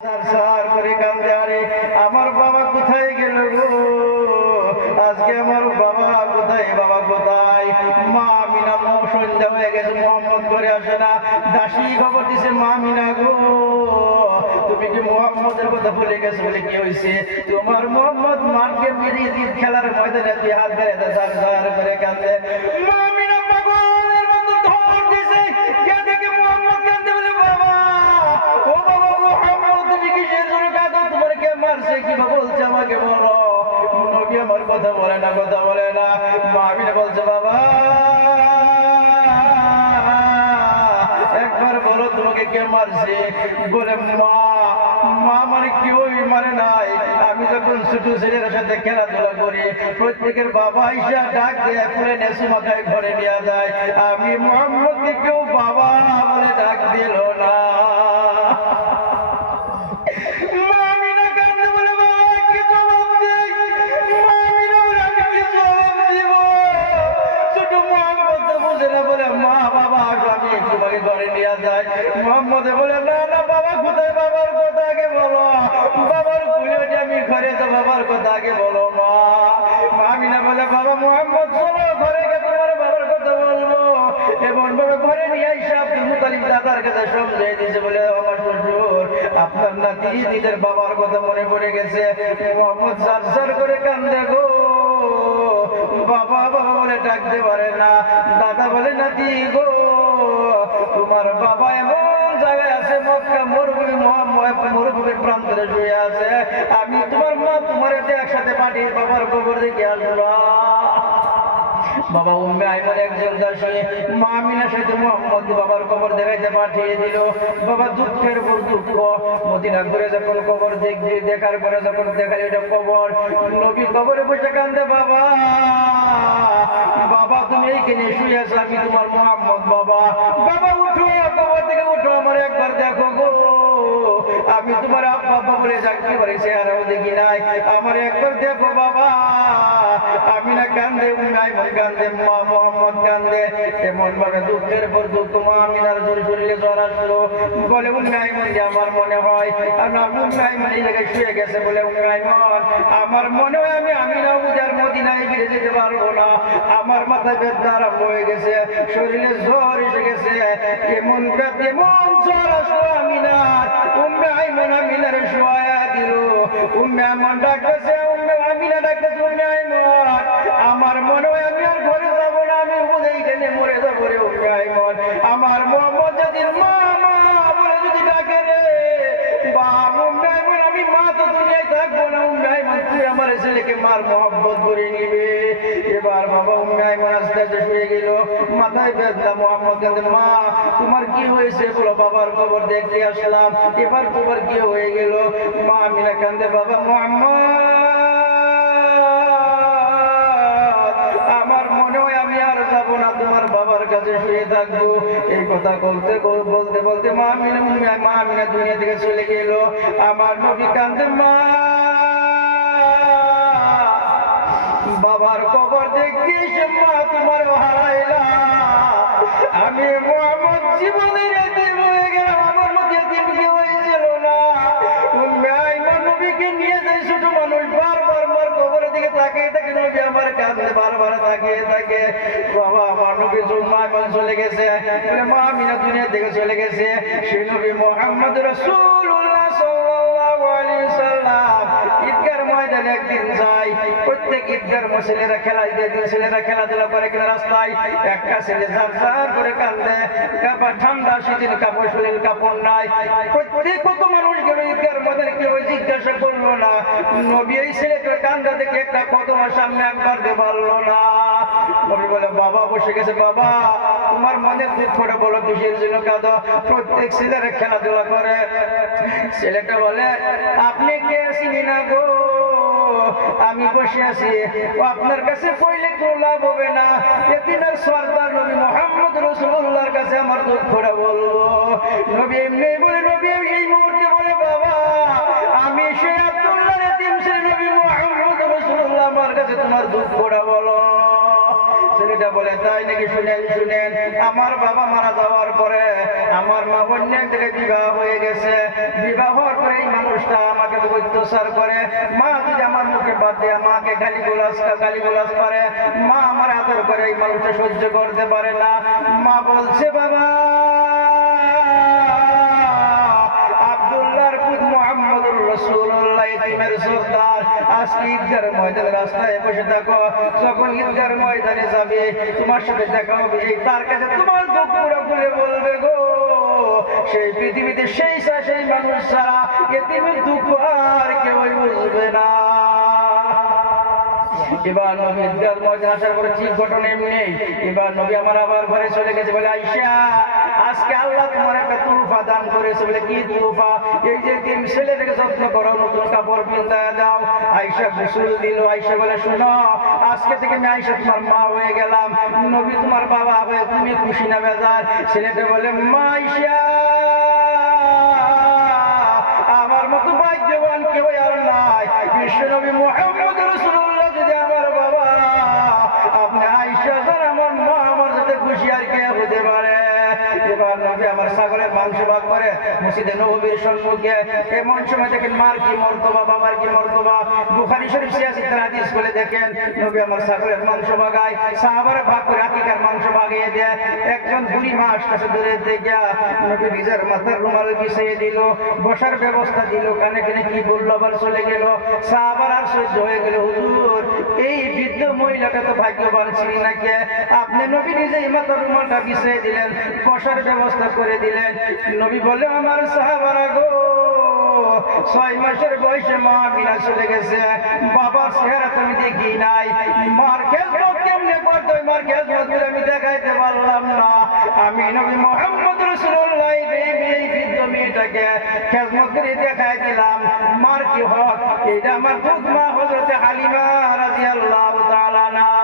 সার করে কান্দে, আরে আমার বাবা কোথায় গেল গো? আজকে আমার বাবা কোথায়, বাবা কোথায়? মা আমিনা সন্ধ্যা হয়ে গেছে, মোহাম্মদ করে আসে না। দাসী খবর দিছে, মা আমিনা গো তুমি কি মোহাম্মদের কথা ভুলে গেছো? বলে কি হয়েছে? তোমার মোহাম্মদ মাঠকে মেরিয়ে দিয়ে খেলার ময়দানে তুই হাত ধরে সার সার করে কান্দে। মা আমিনা পাগলের মতো ধর দিছে, কেঁদে কে মোহাম্মদ কান্দে বলে বাবা, ও বাবা মোহাম্মদ তুমি কিসের জন্য কাঁদো? তোমার কে মারছে? কি বলছে আমাকে বলো। নবী আমার কথা বলে না, কথা বলে না। মা আমিনা বলছে বাবা একবার বলো তোমাকে কে মারছে? বলে মা মানে কেউই মারে নাই। আমি যখন ছোট ছেলের সাথে খেলাধুলা করি, প্রত্যেকের বাবা ইসা ডাক দিয়ে পুরে নেশু মাথায় ঘরে নিয়ে যায়। আমি মোহাম্মদকে কেউ বাবা বলে ডাক দিল না। মোহাম্মদে বলে না না বাবা কোথায়, বাবার কথা আগে বলো। বাবার কুলে আমি ঘরে তো বাবার কথা আগে বলো। মা আমিনা বলে বাবা মোহাম্মদ চলো ঘরে গিয়ে তোমার বাবার কথা বলবো। এমন ভাবে ঘরে নিয়ে এসে আব্দুল মুতালিব দাদার কাছে সমঝাই দিয়েছে। বলে আমার শ্বশুর আপনার নাতি নিজের বাবার কথা মনে পড়ে গেছে। মোহাম্মদ সার সার করে কান্দে গো, বাবা বাবা বলে ডাকতে পারে না। দাদা বলে নাতি গো তোমার বাবা এমন জায়গায় আছে, মক্কা মরুভূমির প্রান্তরে শুয়ে আছে। আমি তোমার মা তোমার এতে একসাথে পাঠিয়ে বাবার কবর দেখে আসবা। বাবা উম্মে আইমান একজন দাসী, মা আমিনার সাথে মোহাম্মদ বাবার কবর দেখাইতে পাঠিয়ে দিল। বাবা দুঃখের পর দুঃখ, মদিনা ঘুরে যখন কবর দেখবে, দেখার পরে যখন দেখার এটা কবর, নবী কবরে বসে কান্দে বাবা বাবা তুমি এইখানে শুয়ে আছো, আমি তোমার মোহাম্মদ। বাবা বাবা উঠো, কবর থেকে উঠো, আমার একবার দেখো গো, আমি তোমার আব্বা আব্বা বলে ডাকতে পারি, চেহারাও দেখি নাই, আমার একবার দেখো বাবা। আমিনা কান্দে, উম্মাইমন কান্দে, মা মোহাম্মদ কান্দে। এমন ভাবে দুঃখের পর দুঃখ, মা আমিনার শরীরে জ্বর আসলো। বলে উম্মাইমন যে আমার মনে হয় উম্মাইমন এই জায়গায় শুয়ে গেছে। বলে উম্মাইমন আমার মনে হয় আমি আমিনা উজার মদিনায় ফিরে যেতে পারবো না। আমার মাথায় ব্যথা আরম্ভ হয়ে গেছে, শরীরে জ্বর এসে গেছে। এমন জ্বর আসলো আমিনার, উম্মে আইমন আমিনারে শোয়া দিল। উম্মে আইমন ডাকতেছে, উম্মে আমিনা ডাকতেছে, উম্মে আইমন আমার মনে হয় আমি আর ঘরে যাবো না, আমি এইখানে মরে যাবো রে উম্মে আইমন। আমার মোহাম্মদ যেদিন মা মা বলে যদি ডাকে রে বাবা, উম্মে আইমন আমি মা তো দুনিয়ায় থাকবো না। উম্মে আইমন তুই আমার ছেলেকে মার মহব্বত করে নিবে। এবার বাবা উম্মে আইমন আস্তে আস্তে শুয়ে গেল, মাথায় ব্যথা। মোহাম্মদ কান্দে, মা তোমার কি হয়েছে? বলো বাবার কবর দেখতে আসলাম, এবার তোমার কি হয়ে গেল? মা আমিনা কান্দে, বাবা মোহাম্মদ আমার মনে হয় আমি আর যাবো না, তোমার বাবার কাছে শুয়ে থাকবো। এই কথা বলতে বলতে বলতে মা আমিনা দুনিয়া থেকে চলে গেল। আমার নবী কান্দে, মা বাবার কবর দেখতে এসে মা তোমার হারাইলা। আমি মোহাম্মদ জীবনের এতিম হয়ে গেলাম, আমার মধ্যে এতিম কেউ হয়েছিল না। উম্মে আইমান নবীকে নিয়ে যায়, ছোট মানুষ বারবার মার কবরের দিকে তাকিয়ে থাকে, নবী আমার কাঁদে বারবার তাকিয়ে থাকে। বাবা আমার নবী উম্মে আইমান চলে গেছে, মা আমিনা দুনিয়া থেকে চলে গেছে। সেই নবী মুহাম্মদ রাসূলুল্লাহ সাল্লাল্লাহু আলাইহি ওয়াসাল্লাম ঈদগার ময়দানে একদিন যায়। প্রত্যেক ঈদগার ছেলেরা ছেলেরা খেলাধুলা করে কিনা রাস্তায়, একটা ছেলে ঝার ঝার করে কান্দে। ঠান্ডা শীতের কাপড়, শরীর কাপড় নাই। প্রত্যেক কত মানুষ গেল ঈদগার ময়দানে, কেউ জিজ্ঞাসা করলো না। নবী এই ছেলেকে কান্দা দেখে একটা কদম সামনে একবার দিয়ে পারলো না। নবী বলে বাবা বসে গেছে, বাবা তোমার মনের দুঃখটা বলো, কিসের জন্য কাঁদো? প্রত্যেক ছেলেরা খেলাধুলা করে। ছেলেটা বলে আপনি কে চিনি না গো, আমি বসে আছি, আপনার কাছে কইলে কোনো লাভ হবে না। এতিমের সরদার নবী মুহাম্মদ রাসূলুল্লাহর কাছে আমার দুঃখটা বলবো। নবী এমনি বলে, নবী এই মুহূর্তে বলে বাবা আমি সে আব্দুল্লাহর এতিম ছেলে, নবী মুহাম্মদ রাসূলুল্লাহ আমার কাছে তোমার দুঃখটা বলো। ছেলে বিষয়টা বলে, তাই নাকি? শুনেন শুনেন, আমার বাবা মারা যাওয়ার পরে আমার মা অন্য এক জায়গায় বিবাহ হয়ে গেছে। বিবাহ হওয়ার পরে এই মানুষটা আমাকে অত্যাচার করে। মা যদি আমার মুখে বাদ দিয়ে আমাকে গালি গোলাজ করে, মা আমার আদর করে, এই মানুষটা সহ্য করতে পারে না। মা বলছে, বাবা আব্দুল্লাহর পুত মুহাম্মদুর রাসূলুল্লাহ ইতিমের সর্দার, আজকে ঈদগার ময়দানের রাস্তায় বসে থাকো। যখন ঈদগার ময়দানে যাবে তোমার সাথে দেখা হবে, এই তার কাছে তোমার দুঃখ পুরো খুলে বলবে গো। সেই পৃথিবীতে সেই মানুষ ছাড়া এতিমের দুঃখ আর কেউ বুঝবে না। এবার নবী ঈদগার ময়দানে আসার পরে ঠিক ঘটনা এমনি। এবার নবী আমার আবার ঘরে চলে গেছে। বলে, আয়েশা আজকে আল্লাহ তোমার একটা তোহফা দান করেছে। বলে, কি তোহফা? এই যে তিন ছেলেটাকে যত্ন করো, নতুন কাপড় পিন্দায় দাও। আয়েশা গোসল দিল। আয়েশা বলে, শোনো, আজকে থেকে আমি আয়েশা তোমার মা হয়ে গেলাম, নবী তোমার বাবা হয়ে, তুমি খুশি না বেজার? ছেলেটা বলে, মা আয়েশা আমার মতো ভাগ্যবান কেউ আর নাই। বিশ্বনবী মুহাম্মদ রাসূলুল্লাহ যদি আমার বাবা, আপনি আয়েশা স্যার আমার মা, আমার সাথে খুশি আর কে হতে পারে? এবার নবী আমার ছাগলের মাংস ভাগ করে মসজিদে নববীর সম্মুখে। এমন সময় দেখেন মার কি মর্তবা, বাবার কি মর্তবা। বুখারী শরীফ সিয়াসিতের হাদিস বলে দেখেন, নবী আমার ছাগলের মাংস ভাগায়, সাহাবারা ভাগ করে আকিকার মাংস ভাগিয়ে দেয়। একজন বুড়ি মা আসতেছে দূরে থেকে, নবী নিজের মাথার রুমাল বিছিয়ে দিল, বসার ব্যবস্থা দিল, কানে কানে কি বললো, আবার চলে গেল। সাহাবার আর সহ্য হয়ে গেল, হুজুর এই বৃদ্ধ মহিলাটা তো ভাগ্যবান ছিল নাকি? আপনি নবী নিজেই মাথার রুমালটা বিছিয়ে দিলেন, বসার ব্যবস্থা করে দিলেন। নবী বলে, আমার সাহাবারা গো, 6 মাসের বয়সে মা আমিনা চলে গেছে, বাবার চেহারা তুমি দেখি নাই। মার খেদমত কেমনে করতে হয়, মার খেদমত আমি দেখাইতে পারলাম না। আমি নবী মুহাম্মদ রাসূলুল্লাহ এই বৃদ্ধ মেয়েটাকে খেদমত করে দেখাই দিলাম। মার কি হক, এটা আমার দুধ মা হযরতে হালিমা রাদিয়াল্লাহু তাআলা আনহা।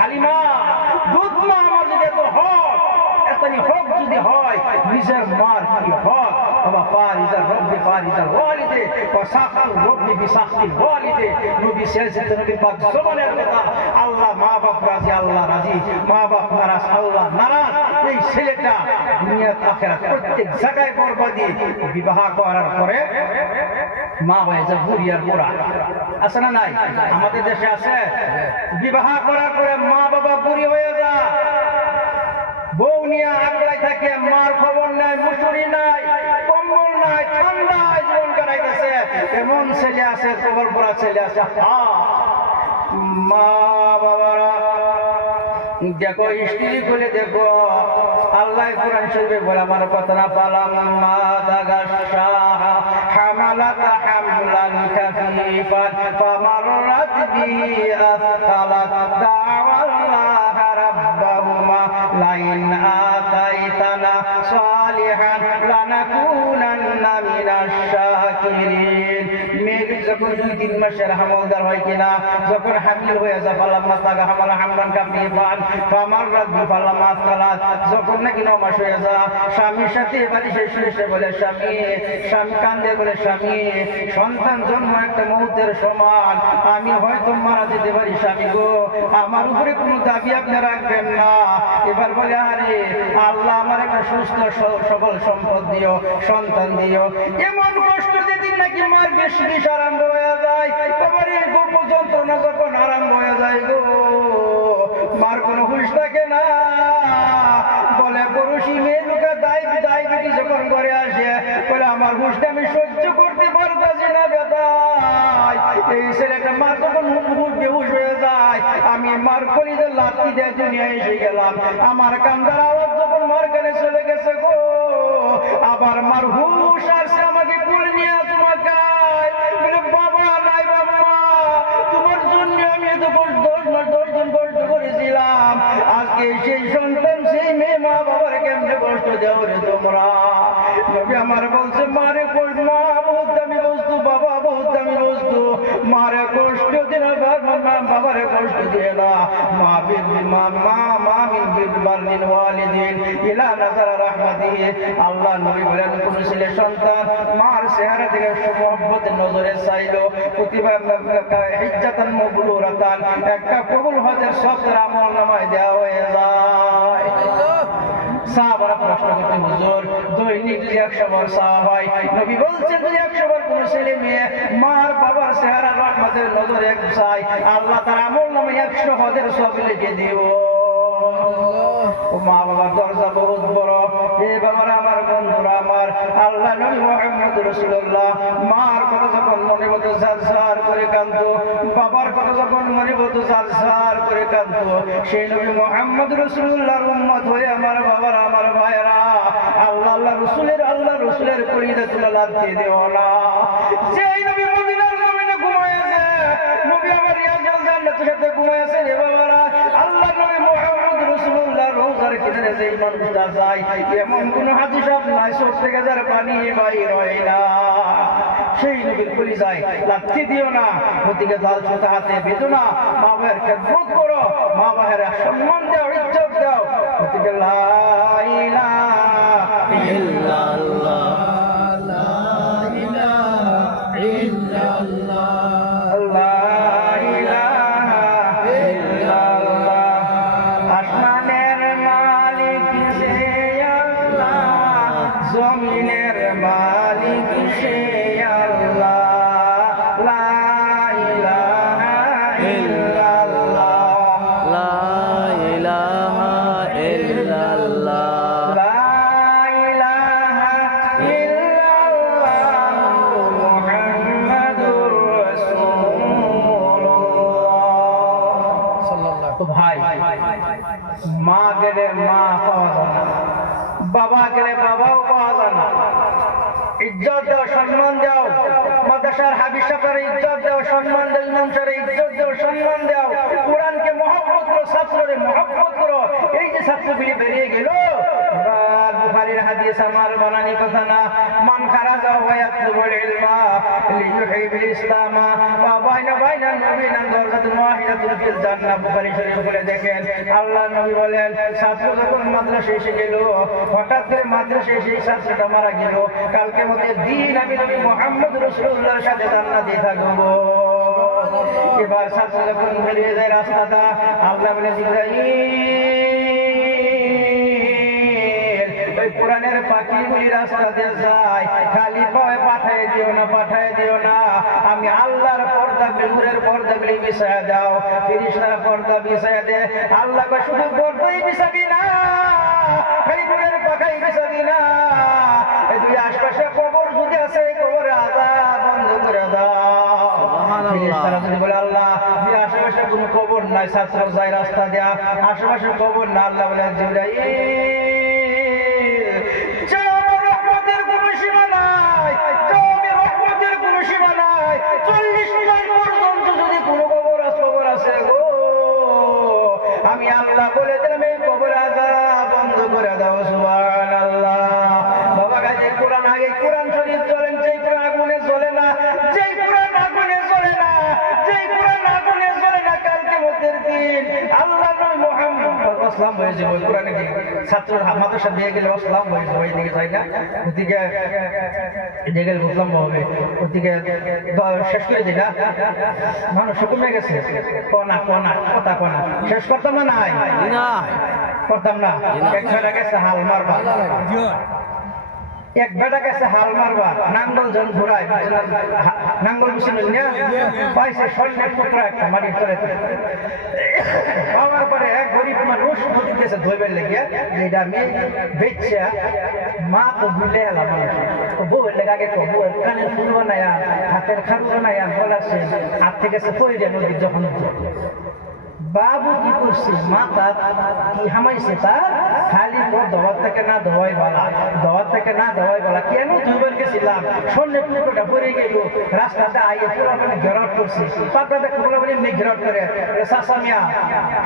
হালিমা দুধ মা আমার যদি এত হক, এতনি হক যদি হয়, নিজের মার কি হক? বাবা ফারিজার রব্বি ফারিজার ওয়ালিদে ওয়া সাকতু রব্বি বিসাকতিল ওয়ালিদে। নবী সাল্লাল্লাহু আলাইহি পাক জমানের কথা, আল্লাহ মা বাপ রাজি, আল্লাহ রাজি, মা বাপ নারাজ, আল্লাহ নারাজ। এই ছেলেটা দুনিয়ার আখিরাত প্রত্যেক জায়গায় বরবাদি। বিবাহ করার পরে মা হয়ে যায় বুড়ি আর বুড়া, আছে না নাই? আমাদের দেশে আছে। বিবাহ করার পরে মা বাবা বুড়ি হয়ে যায়, বউ নিয়ে আগলায় থাকে, মার খবর নাই, মুসুরি নাই, কম্বল নাই, ঠান্ডায় জীবন কাটাইতেছে। এমন ছেলে আছে, কবর পড়া ছেলে আছে। মা বাবারা দেখো, স্ত্রী খুলে দেখো, আল্লাহ কোরআন শরীফে বলে, আমার কথা না পালাম মা দাগাশা হামালাত হামলান খাফিফান ফামাররাত বি আসফালাত দাওয়াল্লাহ রাব্বাহুমা লাইন আতাইতানা সালিহান লানাকুনান্না মিনাশ শাকিরিন। মেয়ে যখন 2-3 মাসের হামলদার হয় কিনা, যখন হামিল হয়ে যায়, ফালাম্মা তাগা হামালা হামলান কাফিফান ফামাররাত বি ফালাম্মা আসফালাত, যখন নাকি 9 মাস হয়ে যায়, স্বামীর সাথে বাড়ি শেষে বলে, স্বামী কান্দে, বলে, স্বামী সন্তান জন্ম একটা মুহূর্তের সমান, আমি হয়তো মারা যেতে পারি, স্বামী গো আমার উপরে কোনো দাবি আপনি রাখবেন না। এবার বলে, আরে আল্লাহ আমার একটা সুস্থ সবল সম্পদ দিও, সন্তান দিও। এমন কষ্ট যেদিন নাকি মার বেশ আরম্ভ হয়ে যায়, তোমার এই গোপ যন্ত্রণা যখন আরম্ভ হয়ে যায় গো, মার কোনো হুঁশ থাকে না। বলে, পুরুষই মেয়ে লোকা ডায়াবেটিস যখন ঘরে আসে, বলে, আমার হুঁশটা আমি সহ্য করতে পারতাছি না বেদায়। এই ছেলেটা মা তখন বেহুশ হয়ে যায়। আমি মার কলিজের লাঠি দিয়ে দুনিয়া এসে গেলাম। আমার কান্দার আওয়াজ যখন মার কানে চলে গেছে গো, আবার মার হুঁশ আসছে, আমাকে কুলে নিয়ে তোমাকে বলে, বাবা নাই, বাবা তোমার জন্য আমি এত 10 দিন কষ্ট করেছিলাম, আজকে সেই সন্তান সেই মেয়ে মা বাবার কেমনে কষ্ট দেও রে তোমরা। নবী আমার বলছে, মারে মা বহুত দামি বস্তু, বাবা বহুত দামি বস্তু, মারে কষ্ট দিন না বাবারে কষ্ট দিয়ে না মা বিবি মা মা মা বিবি বারনিন ওয়ালিদিন ইলা নাজার রাহমাতিহি আল্লাহ নবী বলেন কোন ছেলে সন্তান মার চেহারা থেকে মহব্বতের নজরে চাইলো প্রতিভা ইজ্জাতান মাবরুরাতান একটা কবুল হজের সব আমল নামায় দেওয়া হয়ে যায় সাহাবারা প্রশ্ন করতে হুজুর দৈনিক যদি 100 বার সাওয়া হয় নবী বলছেন যদি 100 বার কোন ছেলে মেয়ে মার বাবার চেহারা রহমতের নজরে চাই আল্লাহ তার আমল নামে 100 হজের সব লিখে দিব ও মা বাবার দরজা বহুত বড় এ বাবার আমার বন্ধুরা আমার আল্লাহ নবী মুহাম্মদ রাসূলুল্লাহ মার কথা যখন মনে মতো জারজার করে কাঁদতো বাবার কথা যখন মনে মতো জারজার করে কাঁদতো সেই নবী মুহাম্মদ রাসূলুল্লাহর উম্মত হয়ে আমার বাবার আমার ভাইরা আল্লাহ রাসূলের কলিজা তুলে লাগতে দিও না যেই নবী মদিনার জমিনে ঘুমায়েছে নবী আমার রিয়াজুল জান্নাতের সাথে ঘুমায়েছে রে বাবারা আল্লাহ নবী মুহাম্মদ রাসূলুল্লাহ রওজার কিনারে যেই মানুষটা যায় এমন কোন হাদিস নাই চোখ থেকে যার পানি বাইর হয় না সেই নবীর কলিজায় লাগতে দিও না ওদিকে জাল ছোটা হাতে বেঁধো না মা বাবার খেদমত করো মা বাবার সম্মান দাও ইজ্জত দাও ওদিকে লা ইলাহা ইল্লাল্লাহ লা ইলাহা ইল্লাল্লাহ লা ইলাহা ইল্লাল্লাহ আসমানের মালিক সে আল্লাহ জমিনের মালিক সে আল্লাহ লা ইলাহা ইল্লাল্লাহ লা ইলাহা ইল্লাল্লাহ লা ইলাহা ইল্লাল্লাহ মুহাম্মাদুর রাসূলুল্লাহ সাল্লাল্লাহু ভাই মা গেলে মা পাওয়া যায় না বাবা গেলে বাবাও পাওয়া যায় না ইজ্জত দাও সম্মান দাও মাদ্রাসার হাবিব সাহেবের ইজ্জত দাও সম্মান দাও ইমাম সাহেবের ইজ্জত দাও সম্মান দাও কোরআনকে মহব্বত করো ছাত্রদের মহব্বত করো এই যে ছাত্রগুলি বেরিয়ে গেল বুখারীর হাদিস আমার বানানি কথা না মান খারাজা ওয়া ইয়াতলুবুল ইলমা লিইউহিবিল ইসলামা ওয়া বাইনা নবীনা দরজাতুন ওয়াহিদাতুন ফিল জান্নাহ বুখারী শরীফ বলে দেখেন আল্লাহ নবী বলেন ছাত্র যখন মাদ্রাসায় এসে গেল হঠাৎ করে মাদ্রাসায় এসে ছাত্রটা মারা গেল কালকে মতে দিন আমি নবী মুহাম্মদ রাসূলুল্লাহর সাথে জান্নাতে থাকবো এবার ছাত্র যখন বেরিয়ে যায় রাস্তাটা আল্লাহ বলে জিবরাইল কোরআনের পাখিগুলি রাস্তা দিয়ে যায় খালি পায়ে পাঠায় দিও না আমি আল্লাহর পর্দা নূরের পর্দাগুলি বিছায়া দাও ফেরেশতারা পর্দা বিছায়া দে আল্লাহ কয় শুধু পর্দাই বিছাবি না খালি নূরের পাখাই বিছাবি না এই দুই আশপাশে কবর যদি আছে কবরে আযাব বন্ধ করে দাও ফেরেশতারা যদি বলে আল্লাহ এই আশেপাশে কোনো কবর নাই ছাত্র যায় রাস্তা দেয়া আশেপাশে কবর না আল্লাহ বলে জিবরাইল আমি আল্লাহ বলে দিলাম এই কবর আযাব বন্ধ করে দাও সুবহানাল্লাহ বাবা গাজী কোরআন আগে কোরআন শরীফ চলেন যেই কোরআন আগুনে জ্বলে না যেই কোরআন আগুনে জ্বলে না যেই কোরআন আগুনে জ্বলে না কাল কিয়ামতের দিন আল্লাহ নবী মুহাম্মদ ইসলাম হয়ে যাবে কোরআনে কি ছাত্রর মাদ্রাসা দিয়ে গেলে ইসলাম হয়ে যাবে এদিকে তাই না ওদিকে এদিকে ইসলাম হবে ওদিকে শেষ করে দিই না মানুষ কমে গেছে কোনা কথা কোনা শেষ করতাম না নাই না করতাম না এক বেটা গেছে হাল মারবা এক বেটা গেছে হাল মারবা নাঙ্গল জন ঘুরাই নাঙ্গল বুঝলেন না পাইছে স্বর্ণের টুকরা একটা মাটির তলে পাওয়ার পরে এক গরিব মানুষ নদীতেছে ধরবে লেগে যেটা আমি বেচছে মা তো ভুলে এলাম বউয়ের লেগে আগে তো বউয়ের কানের ফুল বানায়া হাতের খারু বানায়া বলাছে হাত থেকে পড়ে যায় নদীর যখন বাবু কি করছে মাথা কি হামাইছে তার খালি দোয়ার থেকে না ধোয়াই বলা কেন দুইবার গেছিলাম স্বর্ণের টুকরোটা পড়ে গেল রাস্তাতে আইয়ে পুরো ঘেরাট করছে পাতাতে খোলা বলে ঘেরাট করে সাসামিয়া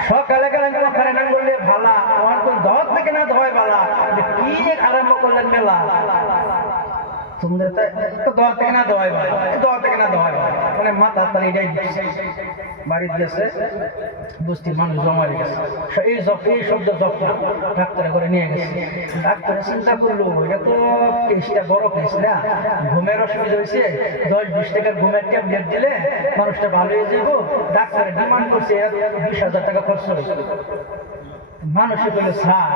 সকালে গেলেন ওখানে না করলে ভালা আমার তো দোয়ার থেকে না ধোয়াই বলা কি আরম্ভ করলেন মেলা তোমাদের তো দোয়া থেকে না দোয়াই ভালো, দোয়া থেকে না দোয়াই ভালো, মানে মাথা তার এটাই বাড়িতে গেছে বুঝতে মানুষ জমা গেছে, এই শব্দ যখন ডাক্তারে করে নিয়ে গেছে, ডাক্তারে চিন্তা করলো এটা তো কেসটা বড় কেস না, ঘুমের অসুবিধা হয়েছে, 10-20 টাকার ঘুমের ট্যাবলেট দিলে মানুষটা ভালো হয়ে যাব, ডাক্তারে ডিমান্ড করছে 20,000 টাকা খরচ হয়েছে। মানুষে বলে স্যার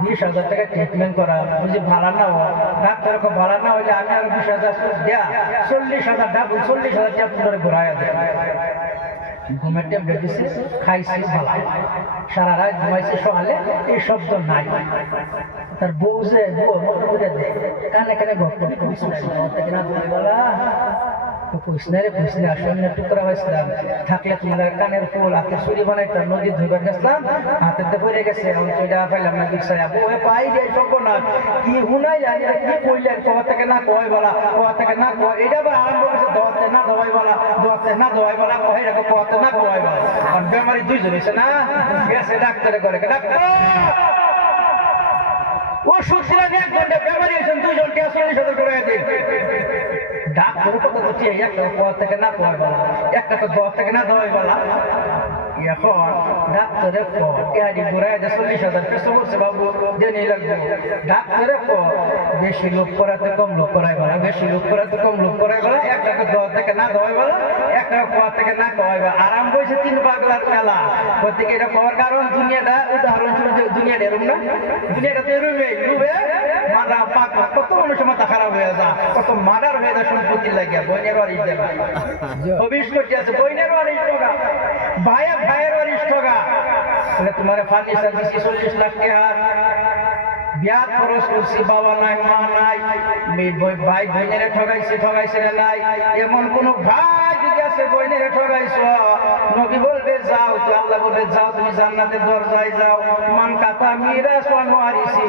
20,000 টাকা ট্রিটমেন্ট করা বুঝি ভাড়া না হয়, ডাক্তার ভাড়া না হইলে আমি আরো 20,000 দেয়া 40,000 ডাবল 40,000 টাকা ধরে ঘুরাইয়া দেয়। ঘুমের ট্যাবলেট দিচ্ছে, খাইছি ভালো, সারা রাত ঘুমাইছে, সকালে এই শব্দ নাই। তার বউ যে কানে কানে গপ্প টুকরা হয়েছিলাম থাকলে তোমার কানের ফুল হাতের চুরি বানাইতাম, নদী ধুইবার গেছিলাম, হাতের পড়ে গেছে, পাইলাম না পাই দিয়ে সব না কি হুনাই জানি কি কইলেন, কোয়া থেকে না কয় বলা, কোয়া থেকে না কয়, এটা আবার আরম্ভ করেছে দোয়াতে না দোয়াই বলা, দোয়াতে না দোয়াই বলা, কয় রাখো কোয়াতে না কোয়াই বলা। আর বেমারি দুইজন হয়েছে না, গেছে ডাক্তারে করে ডাক্তার ওষুধ ছিলেন 1 ঘন্টা, বেমারি হয়েছেন 2 জন, 40,000 করে দিন। ডাক্তারের কথা তো ঠিক, একটা কোয়া থেকে না কোয়াই বলা, একটা তো দোয়া থেকে না দোয়াই বলা। এখন ডাক্তারে টিহারি ঘুরাই 40,000 পেশো করছে বাবু জেনে লাগবে। ডাক্তারে বেশি লোক করাতে কম লোক করাই বলা, বেশি লোক করাতে কম লোক করাই বলা, একটাকে দোয়া থেকে না দোয়াই বলা, একটা কোয়া থেকে না কোয়াই বলা। আরাম বইছে 3 পাগলার খেলা প্রত্যেকে এটা পাওয়ার কারণ দুনিয়াটা উদাহরণ ছিল যে দুনিয়াটা এরম না, দুনিয়াটাতে এরমে ডুবে মাথা পাক কত মানুষের মাথা খারাপ হয়ে যা, কত মার্ডার হয়ে যায় সম্পত্তির লাগিয়া, বইনের বাড়ি দেবা অভিষ করতে আছে, বইনের বাড়ি টাকা ভাইয়ের বাড়ি টাকা তোমার ফার্নিচার দিচ্ছি 40 লাখ টাকা, বিয়ার খরচ করছি, বাবা নাই মা নাই, ভাই বোনেরে ঠগাইছে নাই, এমন কোন ভাই যদি আছে বোনেরে ঠগাইছ, নবী বলবে যাও, তো আল্লাহ বলবে যাও তুমি জান্নাতের দরজায় যাও। মান কাতা মিরাস ওয়া ওয়ারিসি,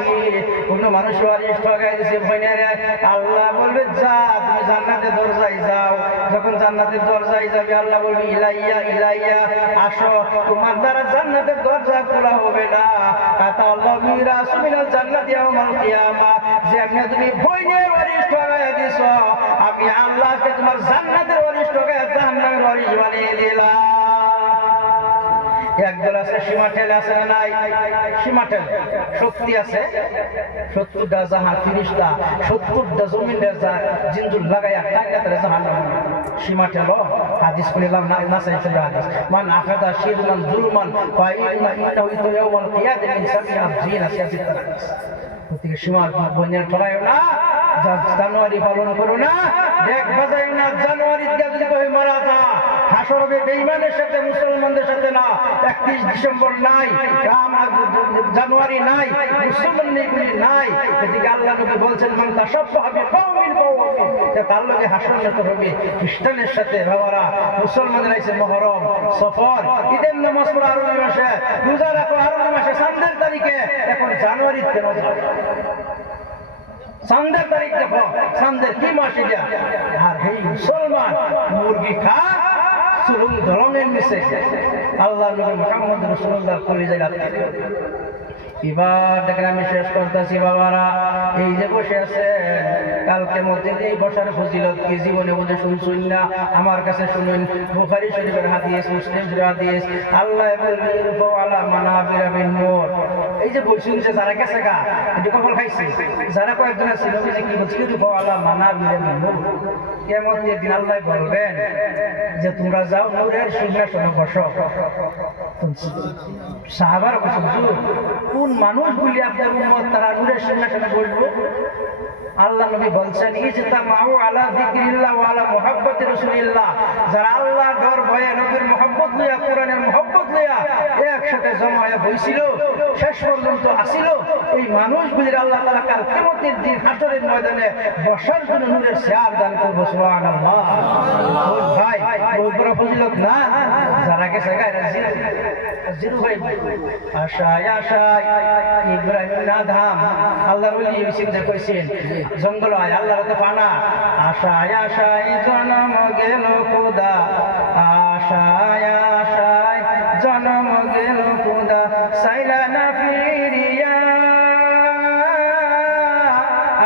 কোন মানুষ ওয়ারিস ঠগাই দিছে বোনেরে, আল্লাহ বলবে যা তুমি জান্নাতের দরজায় যাও। যখন জান্নাতের দরজায় যাবে আল্লাহ বলবে ইলাইয়া ইলাইয়া, আসো, তোমার দ্বারা জান্নাতের দরজা খোলা হবে না। কাতা আল্লাহ মিরাস মিনাল জান্নাতি ইয়াউমাল কিয়ামা, যেমনি তুমি বইনের ওয়ারিস ঠগাইয়া দিছ, আমি আল্লাহকে তোমার জান্নাতের ওয়ারিস ঠগাইয়া জাহান্নামের ওয়ারিস বানিয়ে দিলাম। একদল আছে সীমা ঠেলে আছে না নাই, সীমা ঠেলে শক্তি আছে, 70টা জাহান 30টা 70টা জমিন জিনজুল লাগাইয়া টাকা তারা জাহান্নাম সীমা ঠেলো। হাদিস কইলাম না নাসাইছে হাদিস, মান আখাদা শিরমান জুলমান ফাইনা ইনতাহু ইয়াউমাল কিয়ামতি মিন সাবিআ জিনা সিয়াসিত হাদিস। প্রত্যেক সীমা বনের ঠলায়ও না, জানুয়ারি পালন করো না, দেখ বাজাইও না, জানুয়ারিতে যদি কই মারা যা হাসর হবে বেঈমানের সাথে, মুসলমানদের সাথে না। 31 ডিসেম্বর নাই, জানুয়ারি নাই, মুসলমান নেইগুলি নাই। এদিকে আল্লাহ নবী বলছেন মান তাশাব্বাহা বিকওমিন ফাহুয়া, তার লগে হাসর হবে খ্রিস্টানের সাথে। বাবারা মুসলমানদের আইছে মুহররম সফর, ঈদের নামাজ পড়া আরবি মাসে, রোজা রাখো আরবি মাসে চাঁদের তারিখে, এখন জানুয়ারিতে কেন যাবে? চাঁদের তারিখ দেখো, চাঁদের কি মাস এটা? আর এই মুসলমান মুরগি খা সুরুং দলনের নিচে আল্লাহ নবী মুহাম্মদ রাসূলুল্লাহ কলিজায় রাখতে। এবার দেখেন আমি শেষ করতেছি বাবারা, এই যে বসে আছে কালকে মধ্যে এই বসার ফজিলত কি জীবনে মধ্যে শুনছুন না, আমার কাছে শুনুন। বুখারী শরীফের হাদিস, মুসলিম শরীফের হাদিস, আল্লাহ বলেন ইরফাউ আলা মানাবিরা মিন নূর। এই যে বলছেন যে যারা গেছে গা এটা কখন খাইছে, যারা কয়েকজন ছিল যে কি বলছে ইরফাউ আলা মানাবিরা মিন নূর, কিয়ামতের দিন আল্লাহ বলবেন যে তোমরা যাও নূরের সিংহাসনে বসো। সাহাবারা বলছে কোন মানুষগুলি আপনার উম্মত তারা নূরের সিংহাসনে বসবো? আল্লাহ নবী বলছেন ইজতামাউ আলা যিকরিল্লাহ ওয়া আলা মুহাব্বতি রাসূলিল্লাহ, যারা আল্লাহর ডর ভয়ে নবীর মুহাব্বত লইয়া কোরআনের মুহাব্বত লইয়া একসাথে জমা হয়ে বইছিল, শেষ পর্যন্ত আসিল, এই মানুষগুলির আল্লাহ তাআলা কাল কিয়ামতের দিন হাসরের ময়দানে বসার জন্য নূরের চেয়ার দান করবে। সুবহানাল্লাহ। ওই ভাই ওই বড় ফজিলত না, যারা গেছে গায়রা জিরু ভাই আশায় আশায় ইব্রাহিম নাধাম আল্লাহর ওলি চিন্তা কইছেন জঙ্গল হয় আল্লাহর তো পানা, আশায় আশায় জন্ম গেল খোদা, আশায় আশায় জন্ম গেল খোদা, সাইলা না ফিরিয়া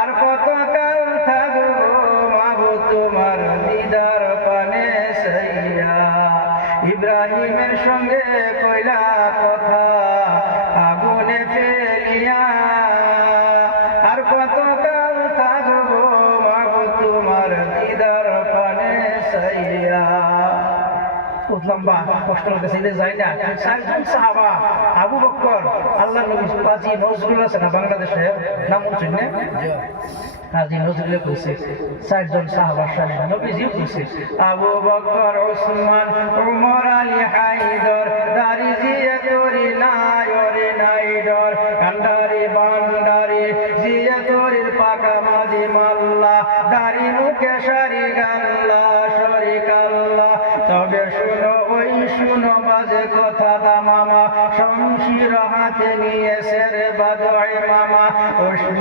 আর কত কাল থাক ইব্রাহিমের সঙ্গে কইলা কথা আগুনে ফেলিয়া আর কতকাল থাকবো মাগো তোমার দিদার পানে সাইয়া লম্বা কষ্ট লাগতেছে এদের যাই না চারজন সাহাবা আবু বকর আল্লাহ নবী কাজী নজরুল আছে না বাংলাদেশে নাম উঠছেন না কাজী নজরুল কইছে চারজন সাহাবার সামনে নবীজি কইছে আবু বকর ওসমান ওমর আলী হায়দর দারি জিয়া তোরি নাই ওরে নাই ডর কান্ডারি বান্ডারি জিয়া তোরির পাকা মাঝি মাল্লা দারি মুখে সারি গাল্লা শরিক আল্লাহ তবে শুনো ওই শুনো বাজে কথা দা মামা শমশির হাতে নিয়েছে রে বাদয় মামা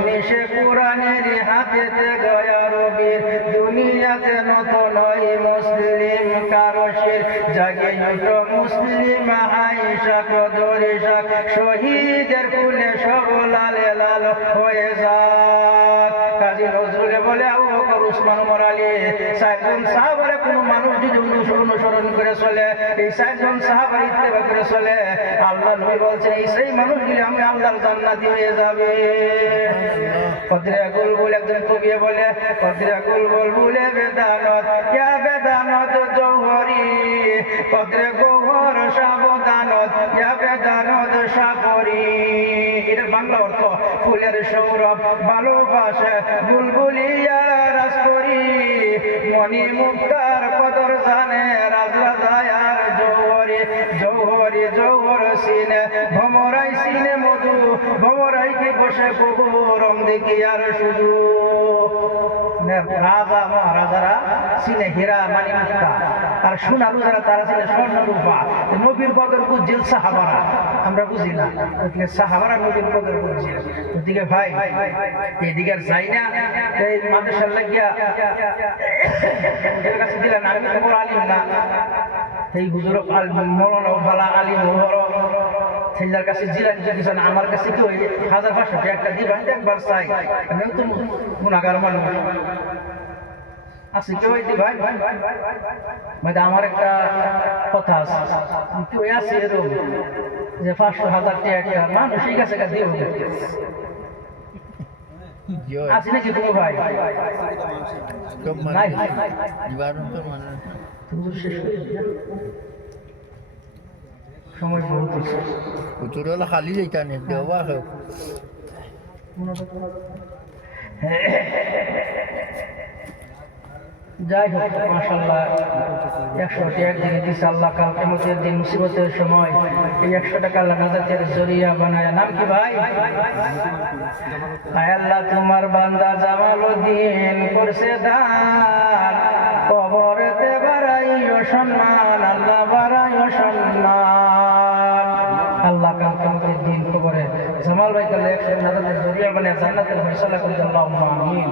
নিশে কোরআনের হাতেতে গয়া রবির দুনিয়াতে নত নয় মুসলিম কারশির জাগে উঠো মুসলিম আয়েশা কদরি শাক শহীদের কুলে সব লালে লাল হয়ে যাক কাজী নজরুল বলে আবু বকর ওসমান ওমর আলী চারজন সাহাবারে কোনো মানুষ যদি অনুসরণ করে চলে এই চারজন সাহাবার ইত্তেবা করে চলে আল্লাহ নবী বলছেন এই সেই মানুষগুলি আমি আল্লাহর জান্নাতি হয়ে যাবে কদরে গুলবুল একজন কবি বলে কদরে গুলবুল বলে বেদানত ইয়া বেদানত জৌহরি কদরে গৌহর সাবধানত ইয়া বেদানত সাপরি এটা বাংলা অর্থ ফুলের সৌরভ ভালোবাসা বুলবুলিয়া রাজপরি মণি মুক্তার কদর জানে রাজরাজায়ার জৌহরি জৌহরি জৌহর সিনে ভমরাই সিনে মধু ভমরাইকে বসে কবুরম দেখি আর শুধু রাজা মহারাজারা সিনে হীরা মানি মুক্তা আর সোনালু যারা তারা ছিলেন স্বর্ণ রূপা নবীর কদর বুঝছিল সাহাবারা আমরা বুঝি না ওদিকে সাহাবারা নবীর কদর বুঝছিল ওদিকে ভাই এদিকে যাই না এই মাদ্রাসার লাগিয়া ওদের কাছে দিলেন আমি তো বড় আলিম না এই হুজুর মৌলানা ভালা আলিম হর ছেলের কাছে জিরান যদি আমার কাছে কি ওই 1500 টাকা একটা দিবা একবার চাই আমি তো গুনাহগার মানুষ আছে কেউ এই ভাই মানে আমার একটা কথা আছে কেউ আছে এরকম যে 500,000 টাকা মানুষের কাছে দিয়ে আছে নাকি তুমি ভাই নাই সময় বহুত উত্তর হলো খালি যেটা নেই দেওয়া হোক যাই হোক মাশাআল্লাহ 100 টাকা একদিনে দিছে আল্লাহ কাল কিয়ামতের দিন মুসিবতের সময় এই 100 টাকা আল্লাহ নাজাতের জরিয়া বানায় নাম কি ভাই হায় আল্লাহ তোমার বান্দা জামালউদ্দিন করছে দান কবরেতে বাড়াইও সম্মান আল্লাহ বাড়াইও সম্মান আল্লাহ কাল কিয়ামতের দিন কবরে জামাল ভাই কাল 100 নাজাতের জরিয়া বানায় জান্নাতের ফয়সালা করে আল্লাহুম্মা আমিন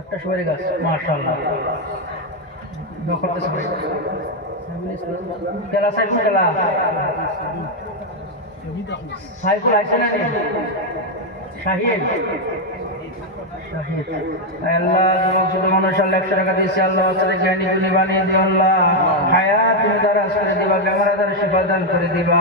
একটা সুপারি গাছ মাশাআল্লাহ খেলা সাইকুল খেলা সাইকুল আইসে না শাহিদ শাহিদ আল্লাহ ছোট মানুষ আল্লাহ 100 টাকা দিয়েছে আল্লাহ জ্ঞানী গুণী বানিয়ে দিও আল্লাহ হায়াত তুমি দ্বারা করে দিবা বেমার দ্বারা শিফা দান করে দিবা